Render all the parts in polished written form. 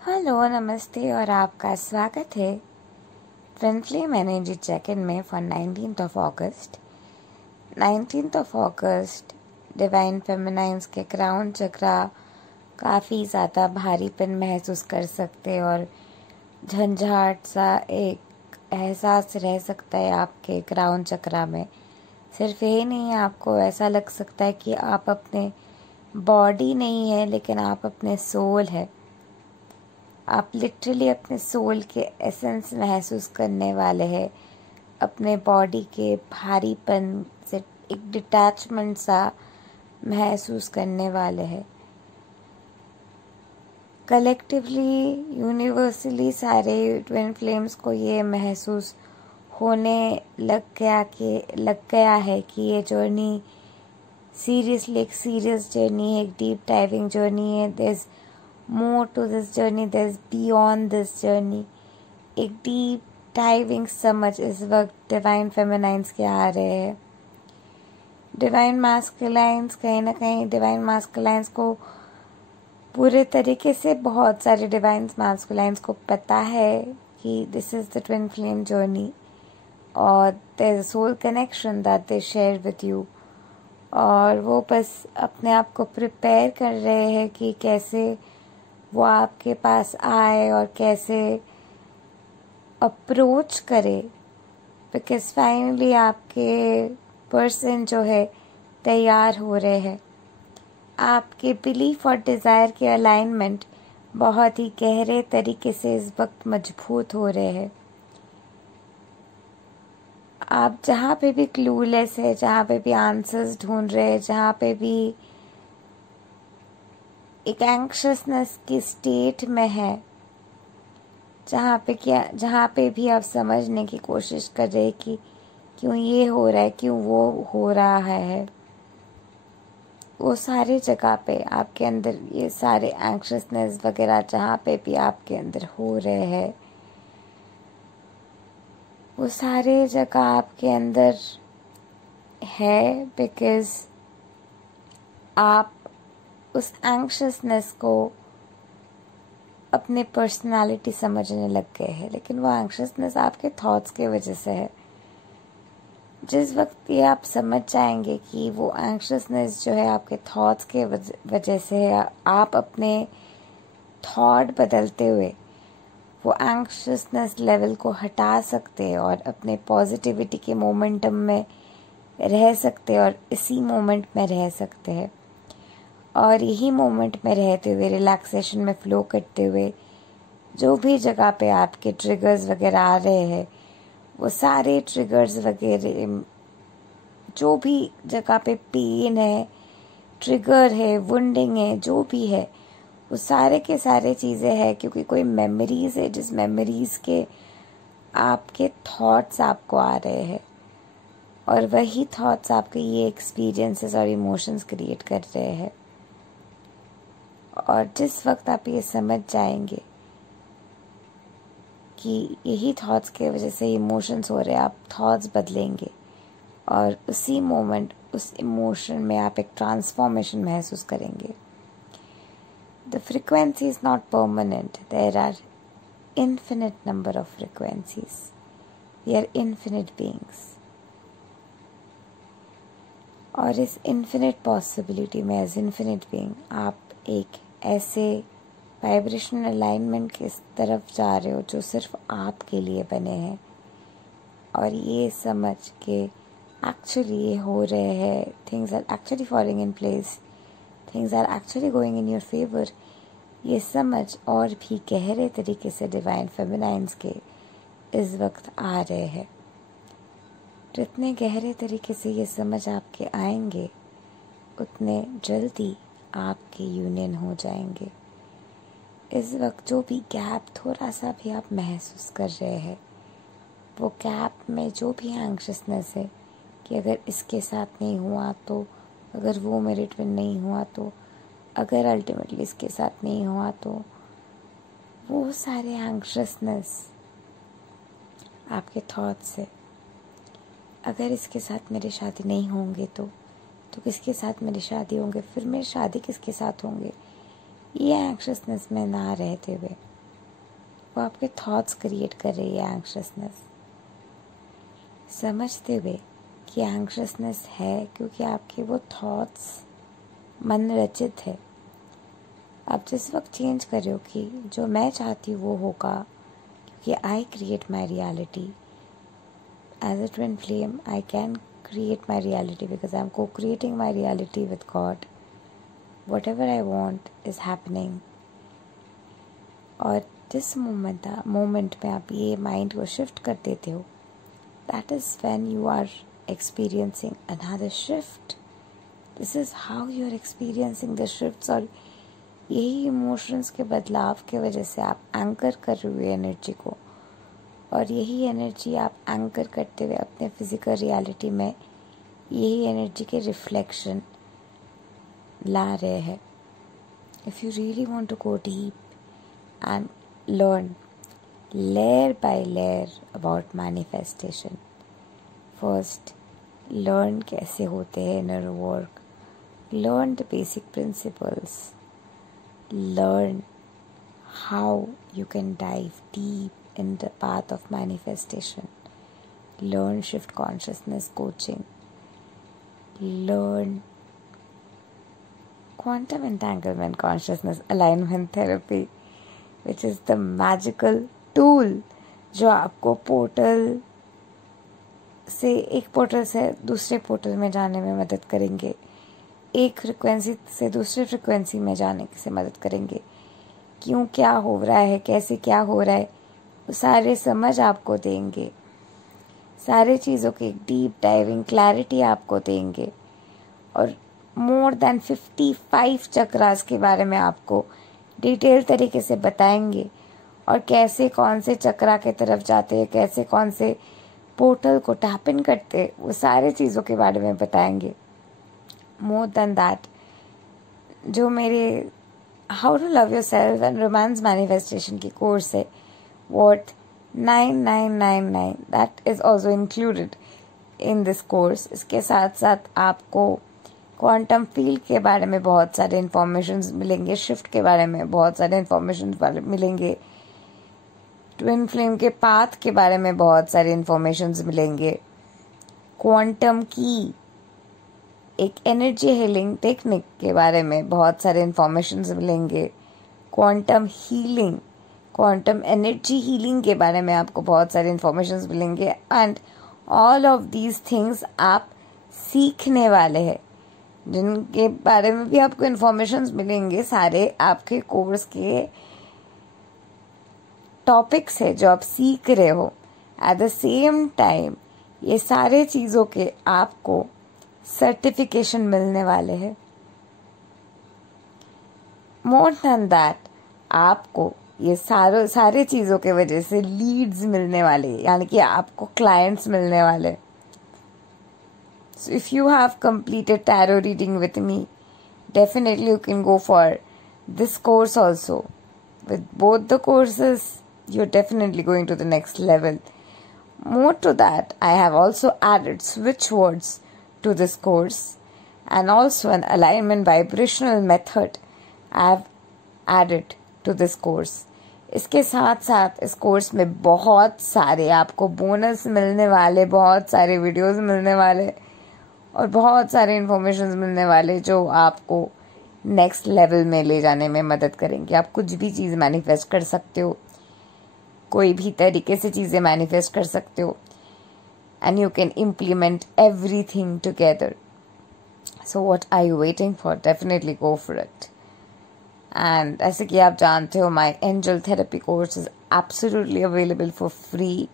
Hello, नमस्ते और आपका स्वागत है twin flame energy check in में for 19th of August. 19th of August divine feminines के क्राउन चक्रा काफ़ी ज़्यादा भारीपन महसूस कर सकते हैं और झंझाट सा एक एहसास रह सकता है आपके क्राउन चक्रा में। सिर्फ यही नहीं, आपको ऐसा लग सकता है कि आप अपने बॉडी नहीं है लेकिन आप अपने सोल है। आप लिटरली अपने सोल के एसेंस महसूस करने वाले हैं। अपने बॉडी के भारीपन से एक डिटैचमेंट सा महसूस करने वाले हैं। कलेक्टिवली, यूनिवर्सली सारे ट्विन फ्लेम्स को ये महसूस होने लग गया है कि ये जर्नी सीरियसली एक सीरियस जर्नी है, एक डीप डाइविंग जर्नी है। There more to this journey, there's beyond this journey। एक डीप डाइविंग समझ इस वक्त डिवाइन फेमिनाइंस के आ रहे हैं। डिवाइन मास्कुलाइंस कहीं ना कहीं डिवाइन मास्कुलाइंस को पूरे तरीके से बहुत सारे डिवाइन मास्कुलाइंस को पता है कि this is the twin flame journey और there is a soul connection that they share with you. और वो बस अपने आप को प्रिपेयर कर रहे हैं कि कैसे वो आपके पास आए और कैसे अप्रोच करे, बिकॉज फाइनली आपके पर्सन जो है तैयार हो रहे हैं। आपके बिलीफ और डिज़ायर के अलाइनमेंट बहुत ही गहरे तरीके से इस वक्त मजबूत हो रहे हैं। आप जहाँ पे भी क्लूलेस है, जहाँ पे भी आंसर्स ढूंढ रहे हैं, जहाँ पे भी एक एंक्शसनेस की स्टेट में है, जहाँ पे भी आप समझने की कोशिश कर रहे कि क्यों ये हो रहा है, क्यों वो हो रहा है, वो सारे जगह पे आपके अंदर ये सारे एंक्शसनेस वगैरह जहाँ पे भी आपके अंदर हो रहे हैं, वो सारे जगह आपके अंदर है बिकॉज आप उस एंक्शसनेस को अपने पर्सनालिटी समझने लग गए हैं। लेकिन वो एंक्शसनेस आपके थॉट्स के वजह से है। जिस वक्त ये आप समझ जाएंगे कि वो एंक्शसनेस जो है आपके थॉट्स के वजह से है, आप अपने थॉट बदलते हुए वो एंक्शसनेस लेवल को हटा सकते हैं और अपने पॉजिटिविटी के मोमेंटम में रह सकते हैं और इसी मोमेंट में रह सकते हैं। और यही मोमेंट में रहते हुए, रिलैक्सेशन में फ्लो करते हुए, जो भी जगह पे आपके ट्रिगर्स वगैरह आ रहे हैं, वो सारे ट्रिगर्स वगैरह जो भी जगह पे पेन है, ट्रिगर है, वुंडिंग है, जो भी है, वो सारे के सारे चीज़ें हैं क्योंकि कोई मेमोरीज है जिस मेमोरीज के आपके थॉट्स आपको आ रहे हैं और वही थॉट्स आपके ये एक्सपीरियंसेस और इमोशंस क्रिएट कर रहे हैं। और जिस वक्त आप ये समझ जाएंगे कि यही थॉट्स के वजह से इमोशंस हो रहे हैं, आप थॉट्स बदलेंगे और उसी मोमेंट उस इमोशन में आप एक ट्रांसफॉर्मेशन महसूस करेंगे। The frequency is not permanent, there are infinite number of frequencies. We are infinite beings. और इस infinite possibility में एज infinite being आप एक ऐसे वाइब्रेशनल अलाइनमेंट की तरफ जा रहे हो जो सिर्फ आपके लिए बने हैं। और ये समझ के एक्चुअली ये हो रहे हैं, things are actually falling in place, things are actually going in your favour, ये समझ और भी गहरे तरीके से डिवाइन फेमिनाइंस के इस वक्त आ रहे हैं। जितने गहरे तरीके से ये समझ आपके आएंगे उतने जल्दी आपके यूनियन हो जाएंगे। इस वक्त जो भी गैप थोड़ा सा भी आप महसूस कर रहे हैं, वो गैप में जो भी एंक्शसनेस है कि अगर इसके साथ नहीं हुआ तो, अगर वो मेरे ट्विन नहीं हुआ तो, अगर अल्टीमेटली इसके साथ नहीं हुआ तो, वो सारे एंक्शसनेस आपके थॉट्स से, अगर इसके साथ मेरी शादी नहीं होंगे तो किसके साथ मेरी शादी होंगे, फिर मेरी शादी किसके साथ होंगे, ये एंक्शसनेस में ना रहते हुए वो आपके थॉट्स क्रिएट कर रही है एंग्शियसनेस, समझते हुए कि एंग्शियसनेस है क्योंकि आपके वो थॉट्स मन रचित है। आप जिस वक्त चेंज कर रहे हो कि जो मैं चाहती हूँ वो होगा, क्योंकि I create my reality as a twin flame. I can create my reality because I'm co-creating my reality with God. Whatever I want is happening. और जिस मोमेंट में आप ये माइंड को शिफ्ट कर देते हो, that is when you are experiencing another shift. This is how you are experiencing the shifts. और यही इमोशंस के बदलाव के वजह से आप एंकर कर रहे हो एनर्जी को, और यही एनर्जी आप एंकर करते हुए अपने फिजिकल रियलिटी में यही एनर्जी के रिफ्लेक्शन ला रहे हैं। If you really want to go deep and learn layer by layer about manifestation, first learn कैसे होते हैं inner work, learn the basic principles, learn how you can dive deep in the path of manifestation, learn shift consciousness coaching, learn quantum entanglement consciousness alignment therapy, which is the magical tool जो आपको portal से एक portal से दूसरे portal में जाने में मदद करेंगे, एक फ्रिक्वेंसी से दूसरे फ्रिक्वेंसी में जाने से मदद करेंगे। क्यों क्या हो रहा है, कैसे क्या हो रहा है, वो सारे समझ आपको देंगे, सारे चीज़ों की डीप डाइविंग क्लैरिटी आपको देंगे, और मोर देन 55 चक्रास के बारे में आपको डिटेल तरीके से बताएंगे, और कैसे कौन से चक्रा के तरफ जाते हैं, कैसे कौन से पोर्टल को टैप इन करते, वो सारे चीज़ों के बारे में बताएंगे। मोर देन दैट, जो मेरे how to love yourself and romance manifestation की कोर्स है worth 9999, that is also included in this course. इसके साथ साथ आपको क्वांटम फील्ड के बारे में बहुत सारे इंफॉर्मेशन मिलेंगे, शिफ्ट के बारे में बहुत सारे इंफॉर्मेशन मिलेंगे, ट्विन फ्लेम के पाथ के बारे में बहुत सारे इंफॉर्मेशन मिलेंगे, क्वांटम की एक एनर्जी हीलिंग टेक्निक के बारे में बहुत सारे इंफॉर्मेशन मिलेंगे, quantum healing, quantum energy healing के बारे में आपको बहुत सारे इंफॉर्मेशन मिलेंगे, and all of these things आप सीखने वाले हैं, जिनके बारे में भी आपको इंफॉर्मेशन मिलेंगे। सारे आपके कोर्स के टॉपिक्स है जो आप सीख रहे हो। एट द सेम टाइम ये सारे चीज़ों के आपको सर्टिफिकेशन मिलने वाले हैं। मोर देन दैट, आपको ये सारे चीज़ों के वजह से लीड्स मिलने वाले, यानी कि आपको क्लाइंट्स मिलने वाले। So if you have completed tarot reading with me, definitely you can go for this course also. With both the courses, you're definitely going to the next level. More to that, I have also added switch words to this course, and also an alignment vibrational method I have added to this course. इसके साथ साथ इस course में बहुत सारे आपको bonus मिलने वाले, बहुत सारे वीडियोस मिलने वाले, और बहुत सारे इंफॉर्मेशन मिलने वाले जो आपको नेक्स्ट लेवल में ले जाने में मदद करेंगे। आप कुछ भी चीज़ मैनिफेस्ट कर सकते हो, कोई भी तरीके से चीज़ें मैनिफेस्ट कर सकते हो, and you can implement everything together. So what are you waiting for? Definitely go for it. And ऐसे कि आप जानते हो, my angel therapy course is absolutely available for free.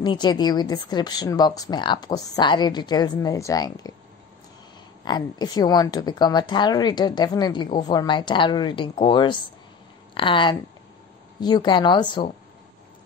नीचे दी हुई डिस्क्रिप्शन बॉक्स में आपको सारे डिटेल्स मिल जाएंगे। And if you want to become a tarot reader, definitely go for my tarot reading course. And you can also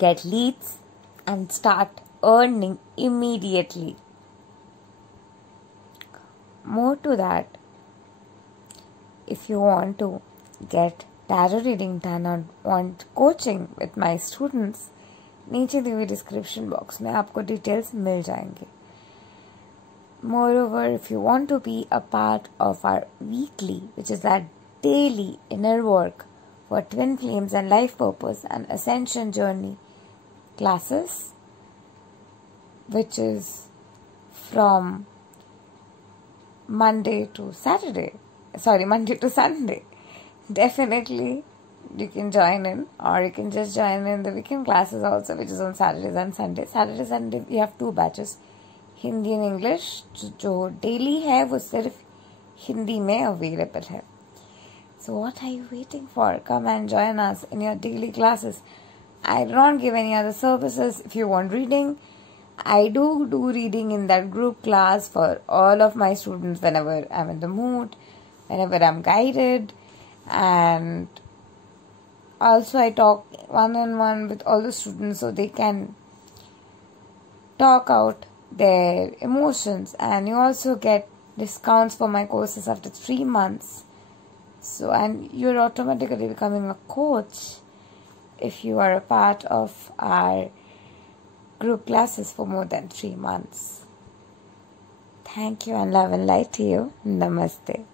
get leads and start earning immediately. More to that, if you want to get tarot reading done or want coaching with my students, नीचे दी हुई description box में आपको details मिल जाएंगे। Moreover, if you want to be a part of our weekly, which is our daily inner work for Twin Flames and Life Purpose and Ascension Journey classes, which is from Monday to Sunday. Definitely you can join in, or you can just join in the weekend classes also, which is on Saturdays and Sundays. Saturday Sunday we have 2 batches, Hindi and English. जो daily है वो सिर्फ हिंदी में available है. So what are you waiting for? Come and join us in your daily classes. I don't give any other services. If you want reading, I do reading in that group class for all of my students whenever I'm in the mood, whenever I'm guided, and also I talk one-on-one with all the students so they can talk out their emotions, and you also get discounts for my courses after 3 months. So, and you're automatically becoming a coach if you are a part of our group classes for more than 3 months. Thank you, and love and light to you. Namaste.